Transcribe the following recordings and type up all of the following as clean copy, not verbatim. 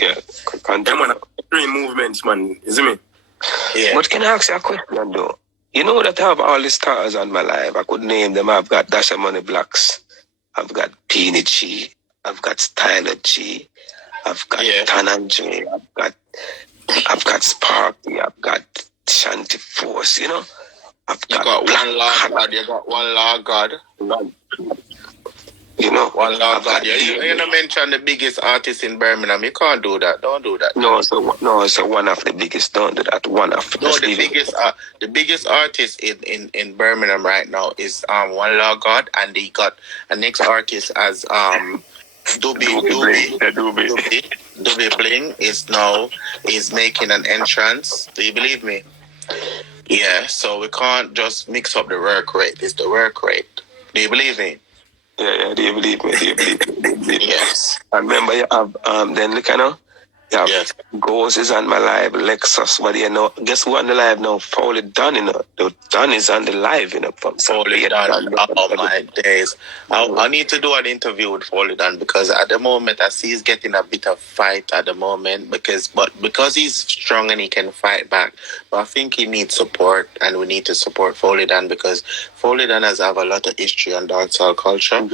Yeah, man, three movements, man. Is it me? Yeah. But can I ask you a question though? You know that I have all the stars on my life. I could name them. I've got Dasha Money Blacks. I've got Peony G. I've got Styler G. I've got Tanan J. I've got Sparky. I've got Shanty Force. You know. You got one Law God. You got one Law God. You know, one Law God. You don't mention the biggest artist in Birmingham. You can't do that. Don't do that. No, so one of the biggest. Don't do that. One of the biggest artist in Birmingham right now is One Law God, and he got a next artist as Doobie Bling is making an entrance. Do you believe me? Yeah. So we can't just mix up the work rate. It's the work rate. Do you believe me? Yeah, do you believe me? Yes. I remember you have then look, you know, yes. Ghost is on my live, Lexus, but you know, guess who on the live now? Foley Dunn, you know. The Dunn is on the live, you know, from Foley Dunn. Oh my days. I need to do an interview with Foley Dunn because at the moment I see he's getting a bit of fight at the moment because he's strong and he can fight back. But I think he needs support and we need to support Foley Dunn because Foley Dunn has a lot of history and dancehall culture.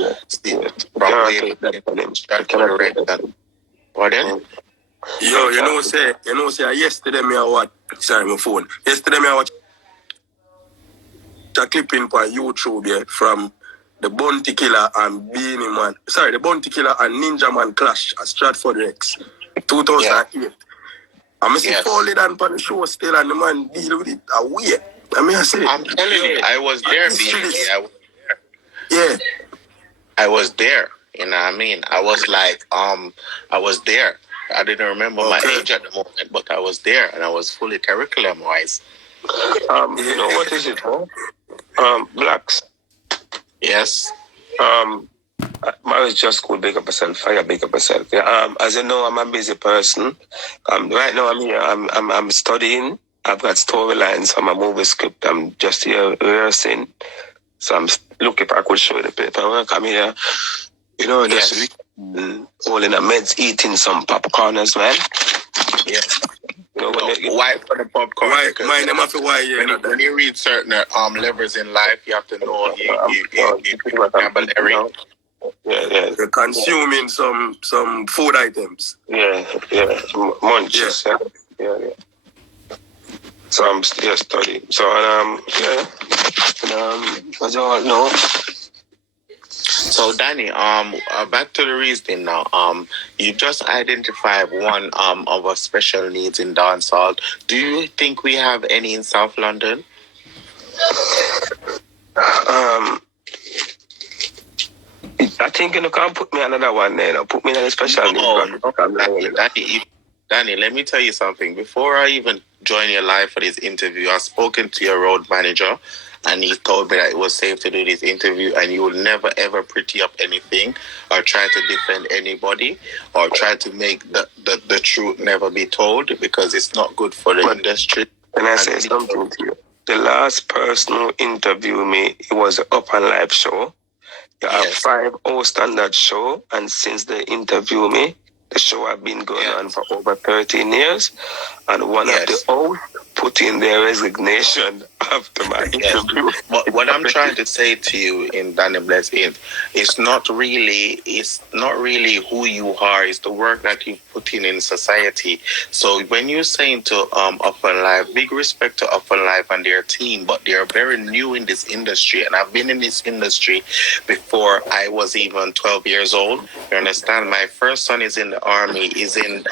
Pardon? Yo, you know, say yesterday me I watch. Sorry, my phone. Yesterday me I watch a clipping on YouTube from the Bounty Killer and Beanie Man. Sorry, the Bounty Killer and Ninja Man clash at Stratford Rex, 2008. I'm see Foley Dunn on the show still, and the man deal with it weird. I'm telling you, I was there. Yeah, I was there. You know what I mean? I was like, I was there. I didn't remember my age at the moment, but I was there and I was fully curriculum wise. You know what is it, huh? Blacks. Yes. Marriage just cool, big up yourself, fire, big up yourself. Yeah, as you know, I'm a busy person. Right now I'm here, I'm studying. I've got storylines for my movie script. I'm just here rehearsing. So I'm looking if I could show you the paperwork. I'm here, you know, just holding a meds, eating some popcorn as well. Yeah. You know, why for the popcorn? When you read certain levels in life, you have to know you vocabulary. Yeah. You're consuming some food items. Yeah. Munches. Yeah. So I'm still studying. So as you all know. So Danny, back to the reasoning now. You just identified one of our special needs in dancehall. Do you think we have any in South London? I think you can't put me another one there. Put me in a special need. Danny, let me tell you something. Before I even join your live for this interview, I've spoken to your road manager. And he told me that it was safe to do this interview and you will never ever pretty up anything or try to defend anybody or try to make the truth never be told because it's not good for the industry. Can I say something to you? The last person who interviewed me, it was an Up and Live show. There are 5 hosts on that show, and since they interviewed me, the show has been going on for over 13 years, and one of the hosts put in their resignation after my interview. But what I'm trying to say to you in Danny Bless is, it's not really who you are, it's the work that you put in society. So when you're saying to Up and Live, big respect to Up and Live and their team, but they are very new in this industry, and I've been in this industry before I was even 12 years old. You understand? My first son is in the army, is in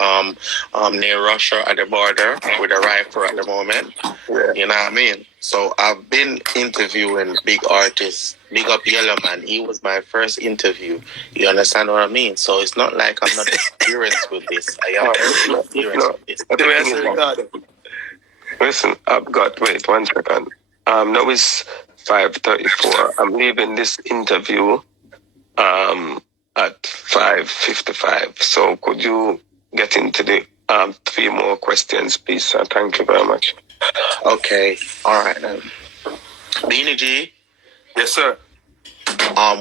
near Russia at the border with a rifle at the moment. You know what I mean? So I've been interviewing big artists. Big up Yellowman. He was my first interview. You understand what I mean? So it's not like I'm not experienced with this. I am experienced with this. Listen, I've got, wait 1 second. Now it's 5:34. I'm leaving this interview at 5:55. So could you get into the 3 more questions, please, sir? Thank you very much. Okay. All right, then. Beanie G. Yes, sir.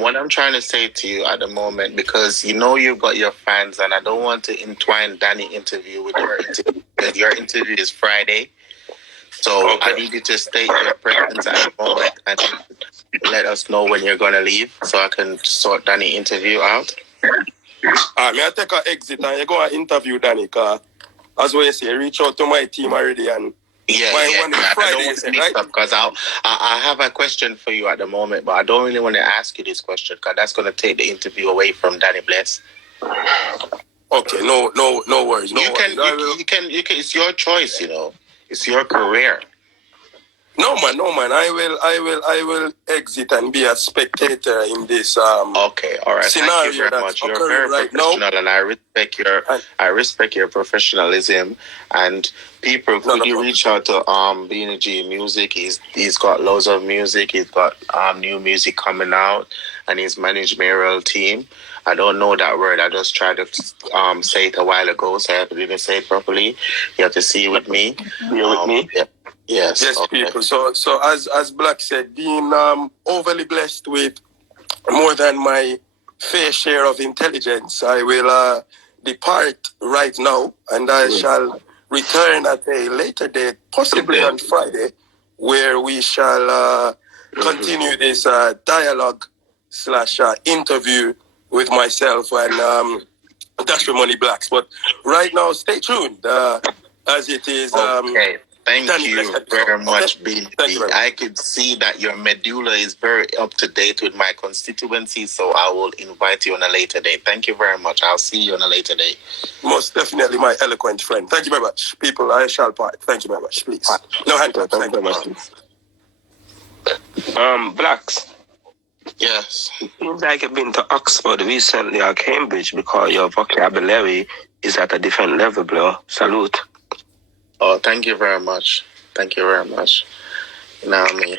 What I'm trying to say to you at the moment, because you know you've got your fans, and I don't want to entwine Danny interview with your interview, because your interview is Friday. So I need you to state your presence at the moment and let us know when you're going to leave so I can sort Danny interview out. May I take an exit and you go and interview Danny, because as well you say, reach out to my team already and Friday, right? Because I have a question for you at the moment, but I don't really want to ask you this question because that's going to take the interview away from Danny Bless. Okay, no worries. You can. It's your choice, you know. It's your career. No man. I will exit and be a spectator in this okay, all right. Scenario. Thank you very much. You're very right professional, now. And I respect your professionalism. And people, could you reach out to BNG Music? He's got loads of music. He's got new music coming out, and his managerial team. I don't know that word. I just tried to say it a while ago, so I didn't say it properly. You have to see it with me. With me? Yeah. Yes, okay. People. So as Black said, being overly blessed with more than my fair share of intelligence, I will depart right now, and I shall return at a later date, possibly on Friday, where we shall continue this dialogue / interview with myself and Dash for Money Blacks. But right now, stay tuned as it is. Okay. Thank you very much, BNG. I could see that your medulla is very up to date with my constituency, so I will invite you on a later date. Thank you very much. I'll see you on a later date. Most definitely, my eloquent friend. Thank you very much. People, I shall part. Thank you very much, please. No hand claps. Thank you very much. Blacks. Yes. It seems like you've been to Oxford recently or Cambridge because your vocabulary is at a different level, bro. Salute. Oh, thank you very much. Thank you very much. You know what I mean?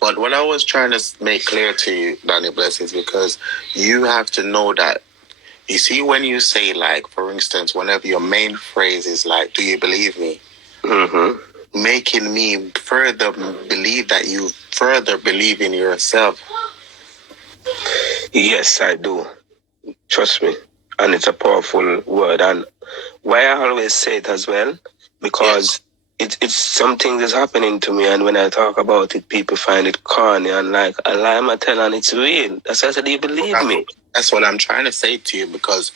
But what I was trying to make clear to you, Danny Bless, is because you have to know that, you see, when you say, like, for instance, whenever your main phrase is like, do you believe me? Mm-hmm. Making me further believe that you further believe in yourself. Yes, I do. Trust me. And it's a powerful word. And why I always say it as well, because it's something that's happening to me, and when I talk about it, people find it corny and like a lie I'm telling, it's real. That's why I said, do you believe me? That's what I'm trying to say to you, because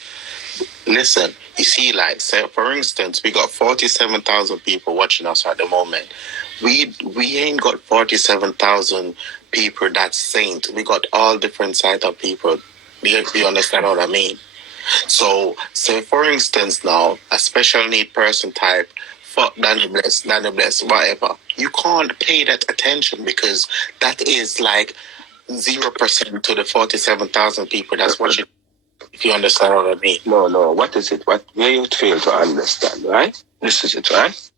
listen, you see, like, say, for instance, we got 47,000 people watching us at the moment. We ain't got 47,000 people that's saint. We got all different sides of people. Do you understand what I mean? So, say for instance now, a special need person type, fuck Danny Bless, whatever. You can't pay that attention because that is like 0% to the 47,000 people that's watching. If you understand what I mean. No. What is it? What you fail to understand, right? This is it, right?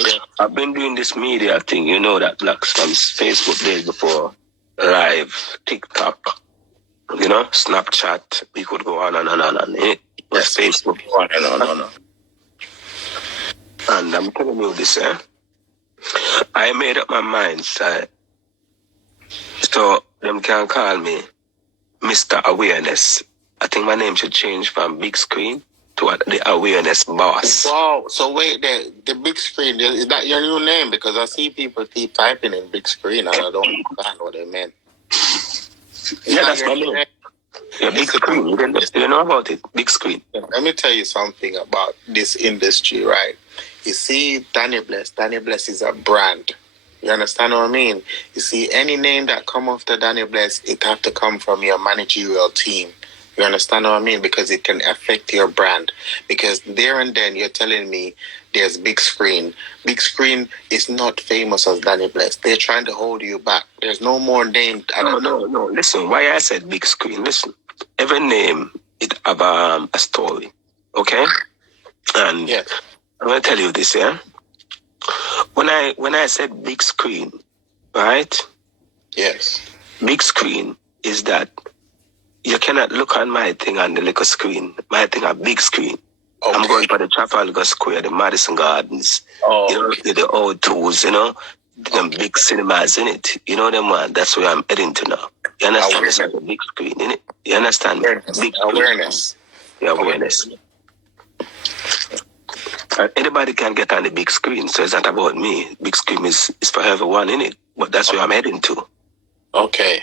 Yeah. I've been doing this media thing, you know that, Blacks, from Facebook days before, live, TikTok, you know, Snapchat. We could go on and on. Yes, Facebook. On. And I'm telling you this, I made up my mind, so them can call me Mr. Awareness. I think my name should change from Big Screen to the Awareness Boss. Wow. So wait, the Big Screen, is that your new name? Because I see people keep typing in Big Screen and I don't understand what they meant. Yeah, that's my name. Yeah, Big Screen. You know about it? Big Screen. Let me tell you something about this industry, right? You see, Danny Bless is a brand. You understand what I mean? You see, any name that come after Danny Bless, it have to come from your managerial team. You understand what I mean? Because it can affect your brand. Because there and then you're telling me there's Big Screen. Big Screen is not famous as Danny Bless. They're trying to hold you back. There's no more name. No. Listen, why I said Big Screen, listen. Every name, it have a story. Okay? And I'm going to tell you this, yeah? When I said Big Screen, right? Yes. Big Screen is that you cannot look on my thing on the little screen. My thing on big screen. Okay. I'm going for the Trafalgar Square, the Madison Gardens, the old tools, them big cinemas in it. You know them one. That's where I'm heading to now. You understand? It's like a big screen, innit? You understand? Awareness. Big screen. Awareness. Yeah, awareness. Anybody can get on the big screen, so it's not about me. Big screen is for everyone, innit? But that's where I'm heading to. Okay.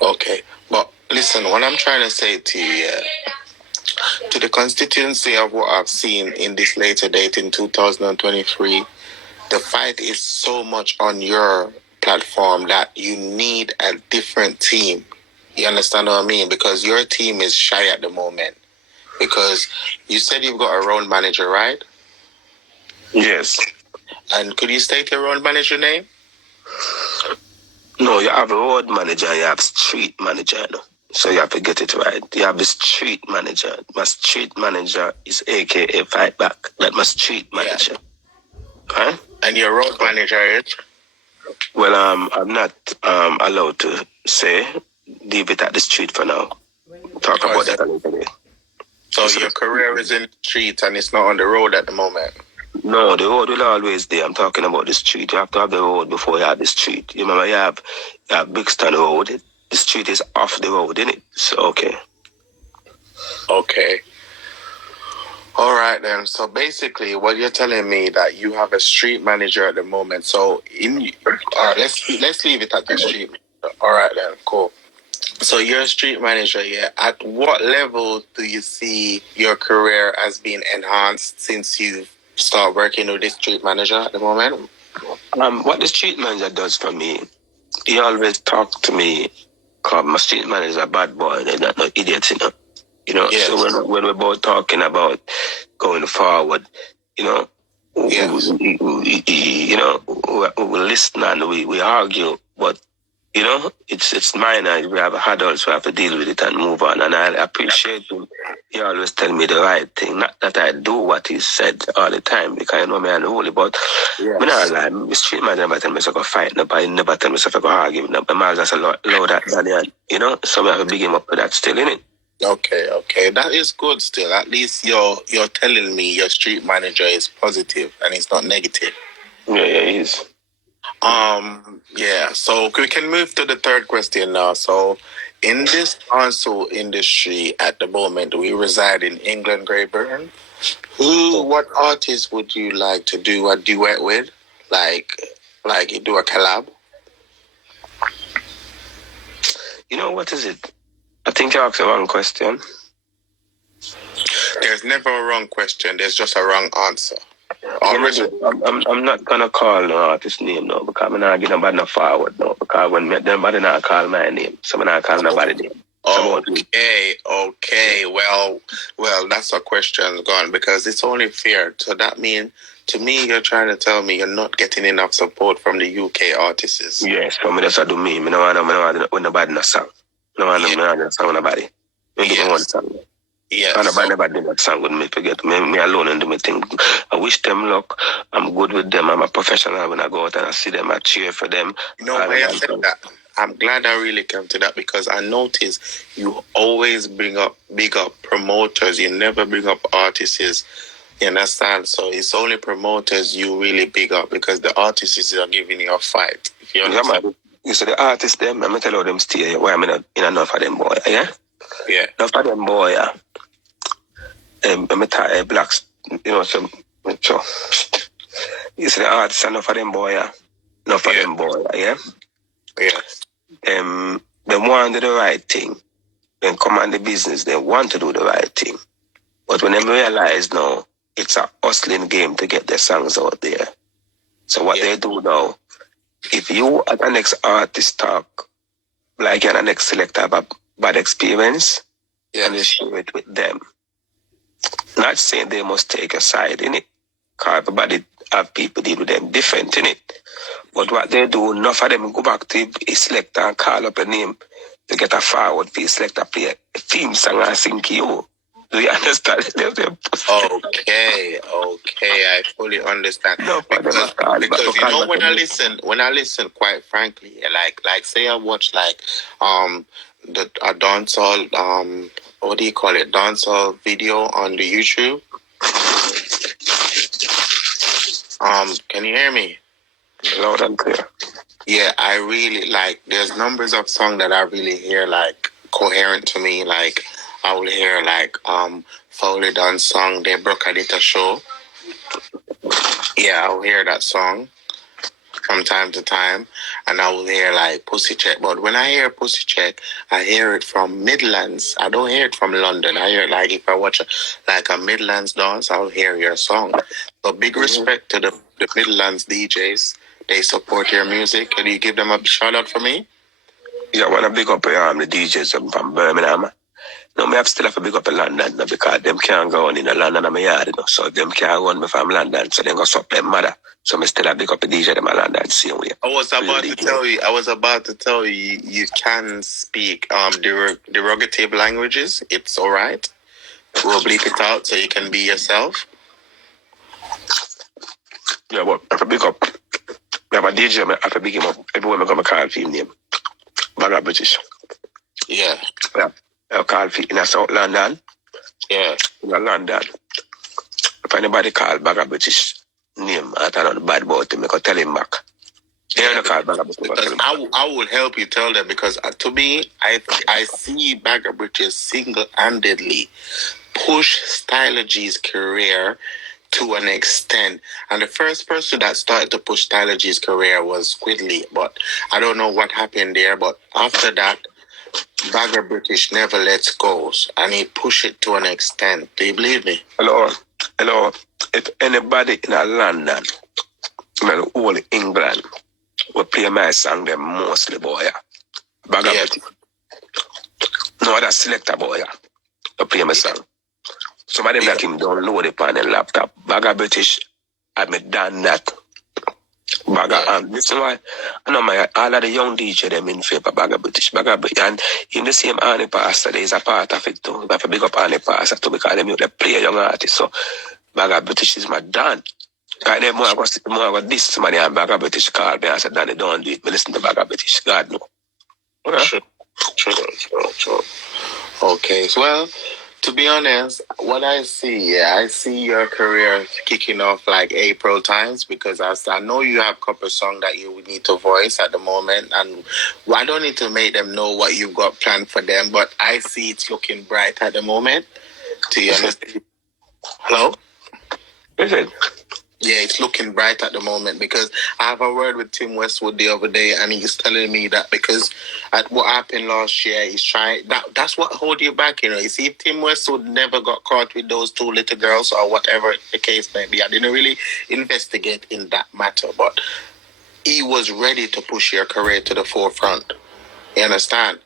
Okay. But listen, what I'm trying to say to you, to the constituency of what I've seen in this later date in 2023, the fight is so much on your platform that you need a different team. You understand what I mean? Because your team is shy at the moment. Because you said you've got a road manager, right? Yes. And could you state your road manager name? No, you have a road manager, you have street manager. No? So you have to get it right. You have the street manager. My street manager is AKA Fight Back. That's my street manager. Huh? And your road manager is? Well, I'm not allowed to say. Leave it at the street for now. Talk about that a little bit. So your career is in the street and it's not on the road at the moment? No, the road will always be. I'm talking about the street. You have to have the road before you have the street. You remember you have Brixton Road. The street is off the road, isn't it? So, okay. Okay. All right, then. So basically, what you're telling me that you have a street manager at the moment. So let's leave it at the street manager. All right, then. Cool. So you're a street manager, yeah. At what level do you see your career as being enhanced since you start working with this street manager at the moment? What the street manager does for me, he always talks to me. Cause my street manager is a bad boy. They're not no idiots, you know. Yes. So when we're both talking about going forward, you know, yes. we listen and we argue, but you know, it's minor. We have adults who have to deal with it and move on. And I appreciate him. He always tell me the right thing. Not that I do what he said all the time, because I know me unholy, but yes. I don't lie. The street man never tell me to go fight. Nobody never tell me to go argue. Nobody miles just a lot that Danny, you know, so we have to big him up with that still, innit? Okay. That is good still. At least you're telling me your street manager is positive and it's not negative. Yeah, he is. Yeah, so we can move to the third question now. So, in this dancehall industry at the moment, we reside in England, Great Britain. What artists would you like to do a duet with? Like you do a collab? You know, what is it? I think you asked the wrong question. There's never a wrong question. There's just a wrong answer. I'm not gonna call no artist name now, because I'm not getting nobody no forward now, because when nobody not call my name, so I'm not calling nobody name. Okay. Well, that's a question gone, because it's only fair. So that means, to me, you're trying to tell me you're not getting enough support from the UK artists. Yes, so me just do me. I don't want nobody no song. I don't want no song with nobody. Maybe one song. Yes. And nobody did that song with me. Forget me alone and do my thing. I wish them luck. I'm good with them. I'm a professional when I go out and I see them. I cheer for them. You know why I said that? I'm glad I really came to that, because I notice you always big up promoters. You never bring up artists. You understand? So it's only promoters you really big up, because the artists are giving you a fight. If you understand? Yeah, man. You see the artists them, I'm tell them stay why I'm in enough of them boy, yeah? Yeah. Enough of them boy, yeah. I'm blacks, you know, so you see the artists enough of them boy, yeah. Enough of them boy, yeah? Yeah. They want to do the right thing. They come on the business, they want to do the right thing. But when they realize now, it's a hustling game to get their songs out there. So what they do now, if you as an ex-artist talk, like you're an ex-selector have a bad experience, and you share it with them. Not saying they must take a side in it, because everybody have people deal with them different in it. But what they do, enough of them go back to a selector and call up a name to get a forward for a selector play a theme song and sing to you. Do you understand? Okay, I fully understand. Because you know, when I listen, quite frankly, like say I watch a dancehall, what do you call it? Dancehall video on the YouTube. Can you hear me? Loud and clear. Yeah, I really like. There's numbers of songs that I really hear like coherent to me. Like I will hear like Foley Done song, "De Brocadita Show." Yeah, I'll hear that song from time to time, and I will hear like Pussy Check. But when I hear Pussy Check, I hear it from Midlands. I don't hear it from London. I hear it like if I watch like a Midlands dance, I'll hear your song. So big respect to the Midlands DJs. They support your music. Can you give them a shout out for me? Yeah, I want to big up the DJs from Birmingham. No, me have still have to big up in London no, because them can't go on in the London and my yard, you know. So them can't run me from London, so they go stop them mother. So me still have big up the DJ them in London same way. I was about to tell you you can speak derogative languages. It's all right. We'll bleep it out so you can be yourself. Yeah, but I have to big up. We have a DJ, I have to big him up. Everyone I come call for him name. Bagger British. Yeah. Yeah. I call for in South London. Yeah. In London. If anybody call Bagger British name, I tell on the bad about him, I can tell him back. Yeah, because I will help you tell them because to me, I see Bagger British single-handedly push Styler G's career to an extent. And the first person that started to push Styler G's career was Squidly, but I don't know what happened there. But after that, Bagger British never lets go, and he pushed it to an extent. Do you believe me? Hello. If anybody in London, all England, will play my song, them mostly boy. Bagger British. No other selector boy. To play my song. Some of them that him download it on the laptop. Bagger British, I done that. Bagger, and listen why I know all of the young DJ them in favor of Bagger British. And in the same Arnie Pastor, there is a part of it too. I have to big up Arnie Pastor too because they play a young artist. So Bagger British is my Dan. Right there, more I got this somebody and Bagger British called me and said, Danny, don't do it. Me listen to Bagger British. God no. Okay. Sure. Okay, well, to be honest, what I see your career kicking off like April times because I know you have a couple of songs that you would need to voice at the moment, and I don't need to make them know what you've got planned for them, but I see it's looking bright at the moment. Do you understand? Hello? Is it? Yeah, it's looking bright at the moment because I have a word with Tim Westwood the other day, and he's telling me that because at what happened last year, he's trying that's what hold you back, you know. You see, if Tim Westwood never got caught with those two little girls or whatever the case may be, I didn't really investigate in that matter, but he was ready to push your career to the forefront. You understand?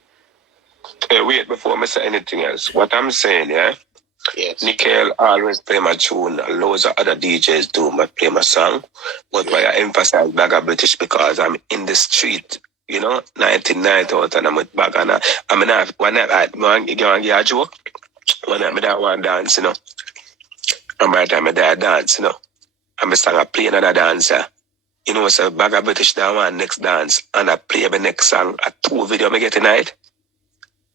Hey, wait before I say anything else. What I'm saying, yeah. Yes. Nickel always play my tune. Loads of other DJs do play my song. But why I emphasize Bagger British because I'm in the street, you know, 1990 out and I'm with Bagger. And I'm not, when I go and get a joke, when I'm that one dance, you know. And by the time I dance, you know, I'm a play another dancer. You know, so Bagger British that one next dance and I play my next song. A 2 video I get tonight.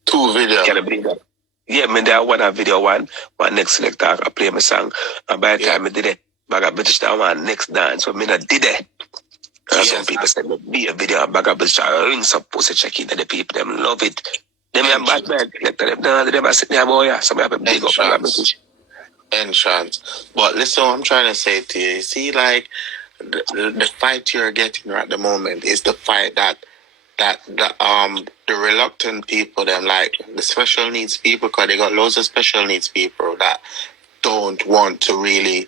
2 video. Can I believe that? Yeah, me there one video one next selector I play my song. And by the time I did it, Bagger British that one next dance. So me not did it. And some people said be a video of Bagger British ring some pussy check in and the people them love it. Them and bad man selector them never sit there boy. So me have a big up Bagger British. Entrance. But listen what I'm trying to say to you. You see, like the fight you're getting at the moment is the fight that the reluctant people, them like the special needs people, because they got loads of special needs people that don't want to really,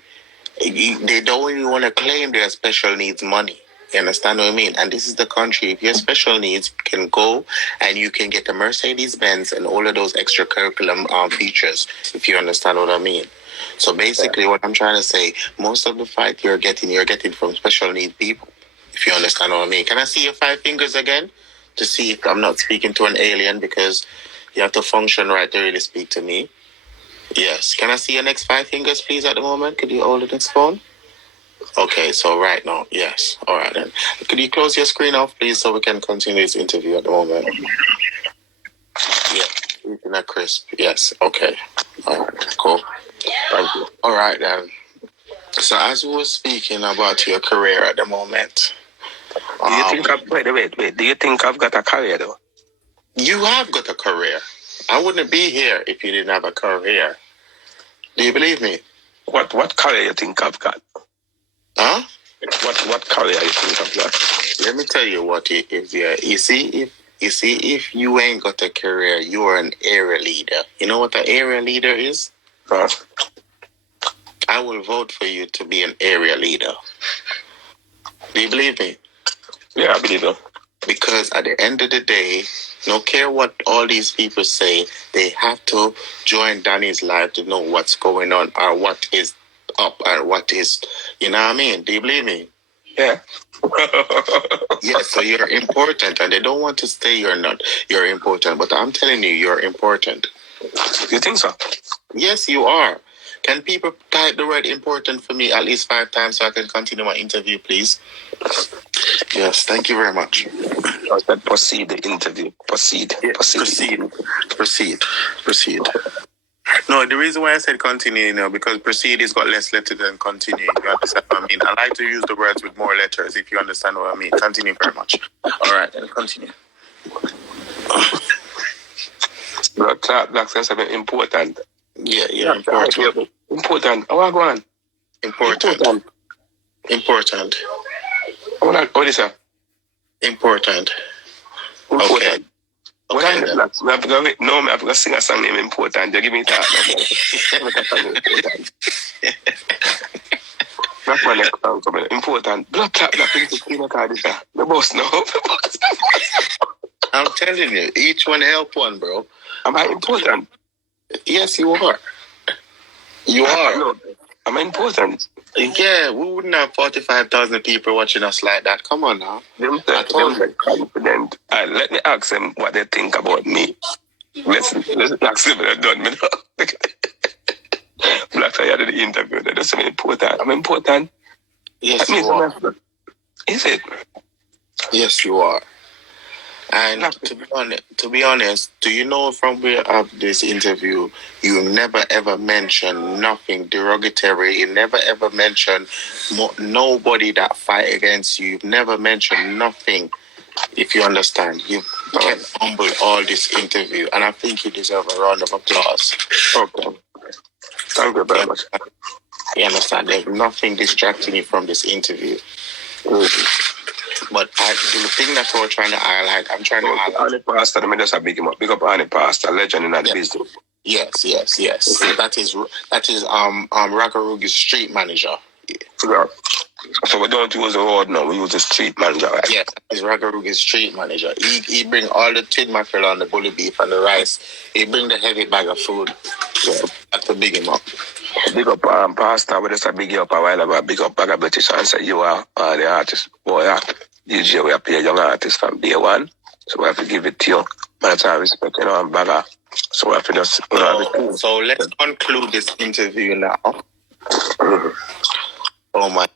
they don't even want to claim their special needs money. You understand what I mean? And this is the country. If you're special needs, you can go and you can get a Mercedes Benz and all of those extra curriculum features, if you understand what I mean. So basically, what I'm trying to say, most of the fight you're getting from special needs people, if you understand what I mean. Can I see your 5 fingers again? To see if I'm not speaking to an alien, because you have to function right to really speak to me. Yes. Can I see your next 5 fingers, please, at the moment? Could you hold the next phone? Okay, so right now, yes. All right, then. Could you close your screen off, please, so we can continue this interview at the moment? Yeah, looking at crisp. Yes, okay. All right, cool. Thank you. All right, then. So as we were speaking about your career at the moment, Do you think wait, do you think I've got a career though? You have got a career. I wouldn't be here if you didn't have a career. Do you believe me? What career you think I've got? Huh? What career you think I've got? Let me tell you what it is. Yeah, you see, if you ain't got a career, you are an area leader. You know what an area leader is? Huh? I will vote for you to be an area leader. Do you believe me? Yeah, I believe you. Because at the end of the day, no care what all these people say, they have to join Danny's life to know what's going on or what is up or what is, you know what I mean? Do you believe me? Yeah. Yes, so you're important and they don't want to say you're important, but I'm telling you, you're important. You think so? Yes, you are. Can people type the word important for me at least 5 times so I can continue my interview, please? Yes, thank you very much. I said proceed the interview. Proceed. Yeah, proceed. No, the reason why I said continue, because proceed has got less letters than continue. You understand what I mean? I like to use the words with more letters, if you understand what I mean. Continue very much. All right, then continue. Black sense of important. Yeah, important. Important. I want to go on. Important. What is that? Important. Okay. When Okay. I have to sing a song named Important. You give me that. That's my next song coming. Important. Black people call this. The boss no. I'm telling you, each one help one, bro. Am I important? Yes, you are. You are. No. Am I important? Yeah, we wouldn't have 45,000 people watching us like that. Come on now. Them confident. Let me ask them what they think about me. Let's ask them what they've done. Black Tie did the interview. They just say important. I'm important. Yes, you are. Is it? Yes, you are. And to be honest, do you know from where up this interview, you never ever mention nothing derogatory. You never ever mention nobody that fight against you. You've never mentioned nothing. If you understand, you kept humble all this interview, and I think you deserve a round of applause. Okay. Thank you very much. You understand? There's nothing distracting you from this interview. But the thing that we're trying to highlight, I'm trying to highlight. Arnie Pastor, let me just big him up. Big up Arnie Pastor, legend in that business. Yes. That is Ragarugi's street manager. Yeah. So we don't use the road now, we use the street manager, right? Yes, he's Ragarugi's street manager. He bring all the tin mackerel and the bully beef and the rice. He bring the heavy bag of food. So I have to big him up. Big up Pastor, we just big you up a while ago. Big up Bagger British and say you are the artist. Boy, DJ, we are pay young artists from day one. So we have to give it to you. But I respect, and Bagger. So we have to just... So let's conclude this interview now. Oh my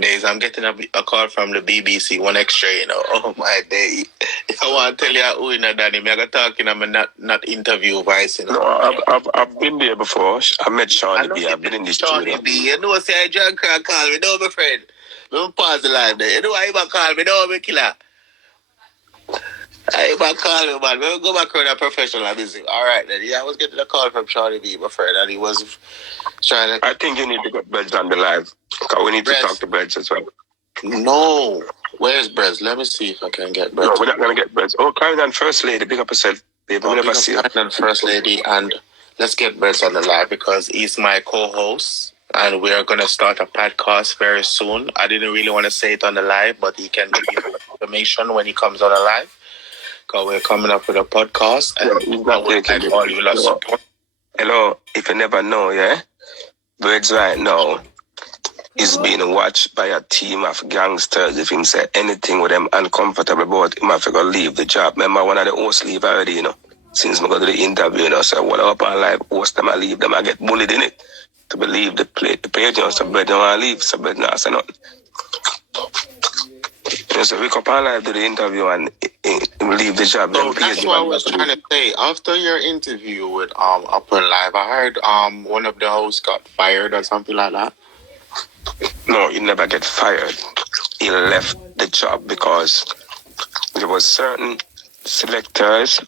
days, I'm getting a call from the BBC, One Extra, Oh my day. I want to tell you who in Danny. I'm going to talk in a not interview voice, No, I've been there before. I met Shawnee B. I've been in this studio. Shawnee B. You know, say I drunk and call me. No, my friend. Don't pause the line there. You know why you call me? No, my killer. I call me, man. We'll go back on a professional business. All right, then. Yeah, I was getting a call from Shawnee B, my friend, and he was trying to... I think you need to get Breds on the live. Because we need to talk to Breds as well. No. Where's Breds? Let me see if I can get Breds. No, we're not going to get Breds. Oh, Karen and First Lady, big up yourself. Babe, we never see her. Karen and First Lady, and let's get Breds on the live because he's my co-host. And we're going to start a podcast very soon. I didn't really want to say it on the live, but he can give you information when he comes on the live. Because we're coming up with a podcast. And he's not taking all you lot support. Hello, if you never know, yeah? Breds right now is being watched by a team of gangsters. If him say anything with them uncomfortable about him, have to go leave the job. Remember, one of the hosts leave already, Since we go to the interview, so what up and live host them, I leave them, I get bullied in it. To believe the page, so Breds don't want to leave, so Breds not say nothing. So we come on live to the interview and leave the job. So that's what I was trying to say. After your interview with Up and Live, I heard one of the hosts got fired or something like that. No, he never get fired. He left the job because there was certain selectors